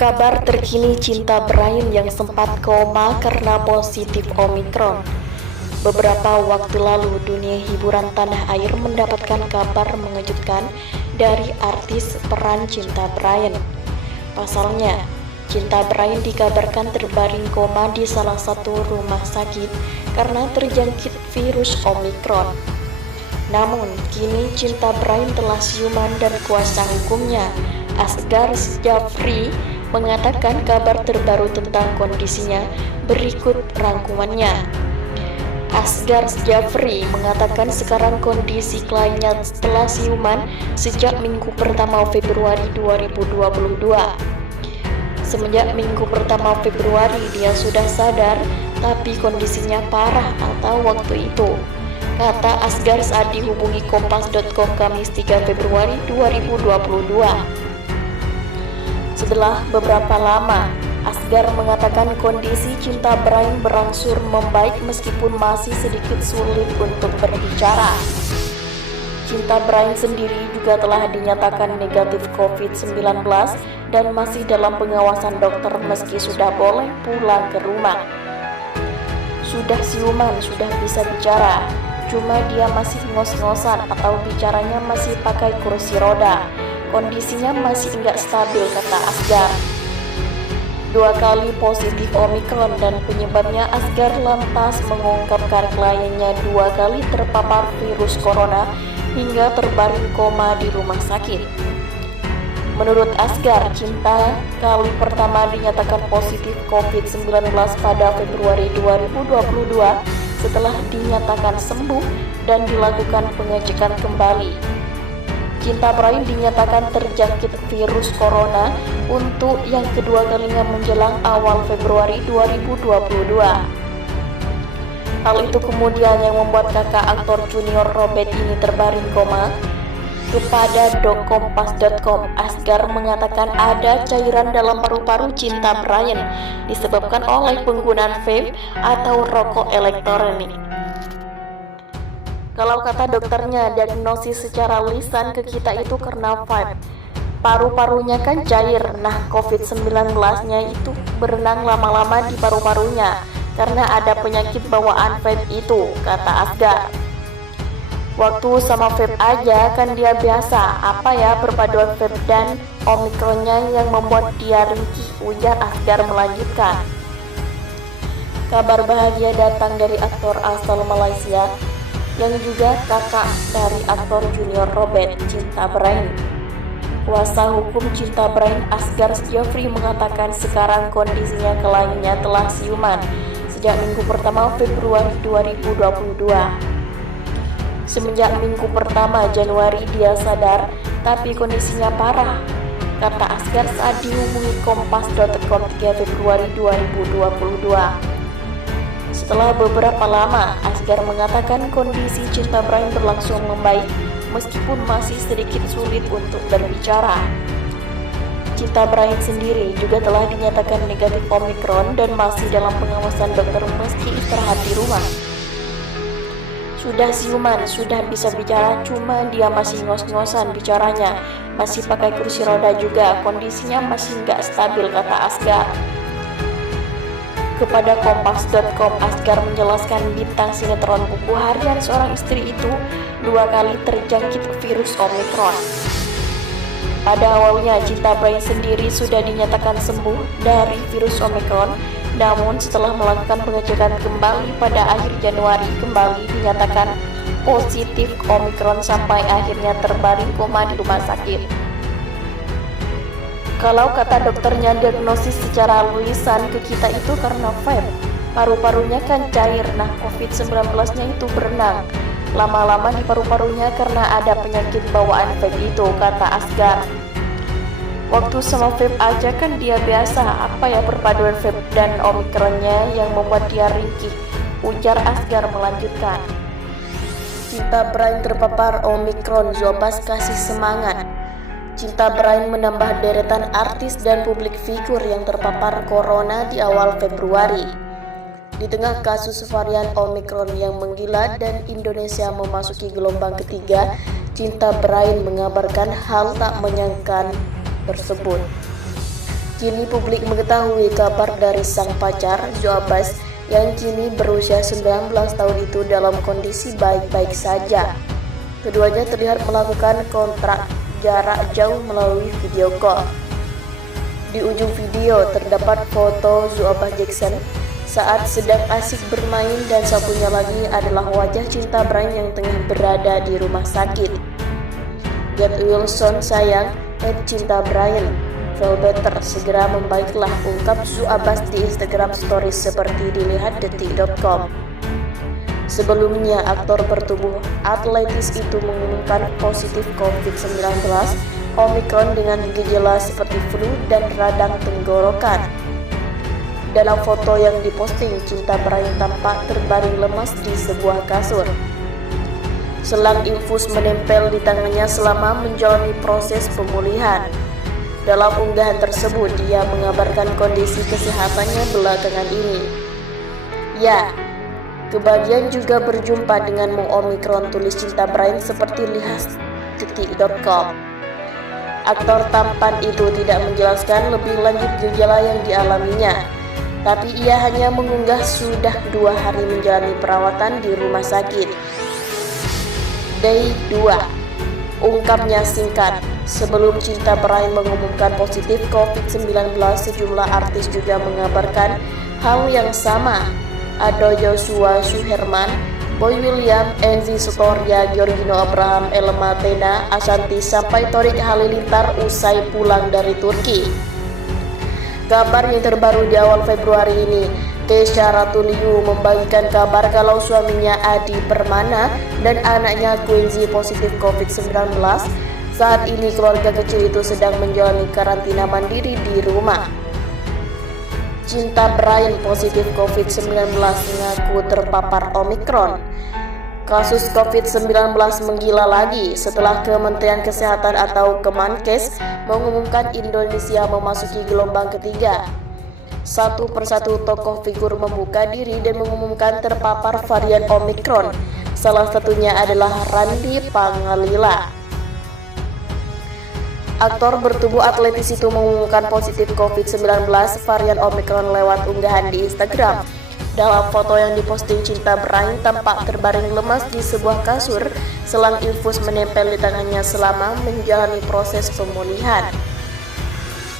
Kabar terkini Cinta Brain yang sempat koma karena positif Omikron. Beberapa waktu lalu, dunia hiburan tanah air mendapatkan kabar mengejutkan dari artis peran Cinta Brain. Pasalnya, Cinta Brain dikabarkan terbaring koma di salah satu rumah sakit karena terjangkit virus Omikron. Namun, kini Cinta Brain telah siuman dan kuasa hukumnya, Asghar Syafri, mengatakan kabar terbaru tentang kondisinya. Berikut rangkumannya. Asghar Syafri mengatakan sekarang kondisi kliennya setelah siuman sejak minggu pertama Februari 2022. Semenjak minggu pertama Februari dia sudah sadar, tapi kondisinya parah atau waktu itu, kata Asghar saat dihubungi Kompas.com Kamis 3 Februari 2022. Setelah beberapa lama, Asghar mengatakan kondisi Cinta Brain berangsur membaik meskipun masih sedikit sulit untuk berbicara. Cinta Brain sendiri juga telah dinyatakan negatif COVID-19 dan masih dalam pengawasan dokter meski sudah boleh pulang ke rumah. Sudah siuman, sudah bisa bicara, cuma dia masih ngos-ngosan atau bicaranya masih pakai kursi roda. Kondisinya masih enggak stabil, kata Asghar. 2 kali positif Omikron dan penyebabnya Asghar lantas mengungkapkan kliennya 2 kali terpapar virus corona hingga terbaring koma di rumah sakit. Menurut Asghar, Cinta kali pertama dinyatakan positif COVID-19 pada Februari 2022 setelah dinyatakan sembuh dan dilakukan pengecekan kembali. Cinta Brain dinyatakan terjangkit virus corona untuk yang kedua kalinya menjelang awal Februari 2022. Hal itu kemudian yang membuat kakak aktor junior Robert ini terbaring koma. Kepada Kompas.com, Asghar mengatakan ada cairan dalam paru-paru Cinta Brain disebabkan oleh penggunaan vape atau rokok elektronik. Kalau kata dokternya, diagnosis secara lisan ke kita itu karena vape. Paru-parunya kan cair, nah COVID-19-nya itu berenang lama-lama di paru-parunya karena ada penyakit bawaan vape itu, kata Asghar. Waktu sama vape aja kan dia biasa, apa ya perpaduan vape dan Omikronnya yang membuat dia ringkih, ujar Asghar melanjutkan. Kabar bahagia datang dari aktor asal Malaysia yang juga kakak dari aktor junior Robert, Cinta Brain. Kuasa hukum Cinta Brain, Asghar Syafri, mengatakan sekarang kondisinya kliennya telah siuman sejak minggu pertama Februari 2022. Semenjak minggu pertama Januari dia sadar, tapi kondisinya parah, kata Asghar saat dihubungi Kompas.com 3 Februari 2022. Setelah beberapa lama, Asghar mengatakan kondisi Cinta Brain berlangsung membaik meskipun masih sedikit sulit untuk berbicara. Cinta Brain sendiri juga telah dinyatakan negatif Omikron dan masih dalam pengawasan dokter meski istirahat di rumah. Sudah siuman, sudah bisa bicara, cuma dia masih ngos-ngosan bicaranya, masih pakai kursi roda juga, kondisinya masih nggak stabil, kata Asghar. Kepada Kompas.com, Asghar menjelaskan bintang sinetron Buku Harian Seorang Istri itu 2 kali terjangkit virus Omikron. Pada awalnya, Cinta Brain sendiri sudah dinyatakan sembuh dari virus Omikron, namun setelah melakukan pengecekan kembali pada akhir Januari, kembali dinyatakan positif Omikron sampai akhirnya terbaring koma di rumah sakit. Kalau kata dokternya, diagnosis secara lisan ke kita itu karena vape. Paru-parunya kan cair, nah COVID-19-nya itu berenang lama-lama di paru-parunya karena ada penyakit bawaan vape itu, kata Asghar. Waktu sama vape aja kan dia biasa, apa ya perpaduan vape dan Omikronnya yang membuat dia ringkih, ujar Asghar melanjutkan. Cinta Brain terpapar Omikron, Zobas kasih semangat. Cinta Brain menambah deretan artis dan publik figur yang terpapar corona di awal Februari. Di tengah kasus varian Omikron yang menggila dan Indonesia memasuki gelombang ketiga, Cinta Brain mengabarkan hal tak menyangkan tersebut. Kini publik mengetahui kabar dari sang pacar, Zoe Abbas, yang kini berusia 19 tahun itu dalam kondisi baik-baik saja. Keduanya terlihat melakukan kontrak jarak jauh melalui video call. Di ujung video terdapat foto Zoe Abbas Jackson saat sedang asik bermain, dan satunya lagi adalah wajah Cinta Brain yang tengah berada di rumah sakit. Get Wilson sayang, Cinta Brain. Feel better, segera membaiklah, ungkap Zoe Abbas di Instagram Stories seperti dilihat detik.com. Sebelumnya, aktor bertubuh atletis itu mengumumkan positif COVID-19 Omicron dengan gejala seperti flu dan radang tenggorokan. Dalam foto yang diposting, Cinta Brain tampak terbaring lemas di sebuah kasur. Selang infus menempel di tangannya selama menjalani proses pemulihan. Dalam unggahan tersebut, dia mengabarkan kondisi kesehatannya belakangan ini. Ya, kebahagiaan juga berjumpa denganmu Omicron, tulis Cinta Brain seperti lihat detik.com. Aktor tampan itu tidak menjelaskan lebih lanjut gejala yang dialaminya, tapi ia hanya mengunggah sudah 2 hari menjalani perawatan di rumah sakit. Day 2, ungkapnya singkat. Sebelum Cinta Brain mengumumkan positif COVID-19, sejumlah artis juga mengabarkan hal yang sama. Ada Joshua Suherman, Boy William, Enzi Storia, Giorgino Abraham, Elma Tena, Ashanti, sampai Torik Halilintar usai pulang dari Turki. Kabar yang terbaru di awal Februari ini, Tesha Ratuliu membagikan kabar kalau suaminya Adi Permana dan anaknya Quincy positif COVID-19. Saat ini keluarga kecil itu sedang menjalani karantina mandiri di rumah. Cinta Brain positif COVID-19 mengaku terpapar Omicron. Kasus COVID-19 menggila lagi setelah Kementerian Kesehatan atau Kemenkes mengumumkan Indonesia memasuki gelombang ketiga. Satu persatu tokoh figur membuka diri dan mengumumkan terpapar varian Omicron. Salah satunya adalah Randy Pangalila. Aktor bertubuh atletis itu mengumumkan positif COVID-19 varian Omicron lewat unggahan di Instagram. Dalam foto yang diposting, Cinta Brain tampak terbaring lemas di sebuah kasur, selang infus menempel di tangannya selama menjalani proses pemulihan.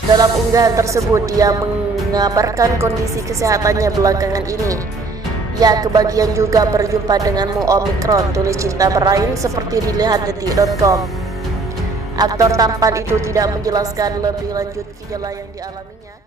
Dalam unggahan tersebut, dia mengabarkan kondisi kesehatannya belakangan ini. Ya, kebahagiaan juga berjumpa denganmu Omicron, tulis Cinta Brain seperti dilihat detik.com. Aktor tampan itu tidak menjelaskan lebih lanjut gejala yang dialaminya.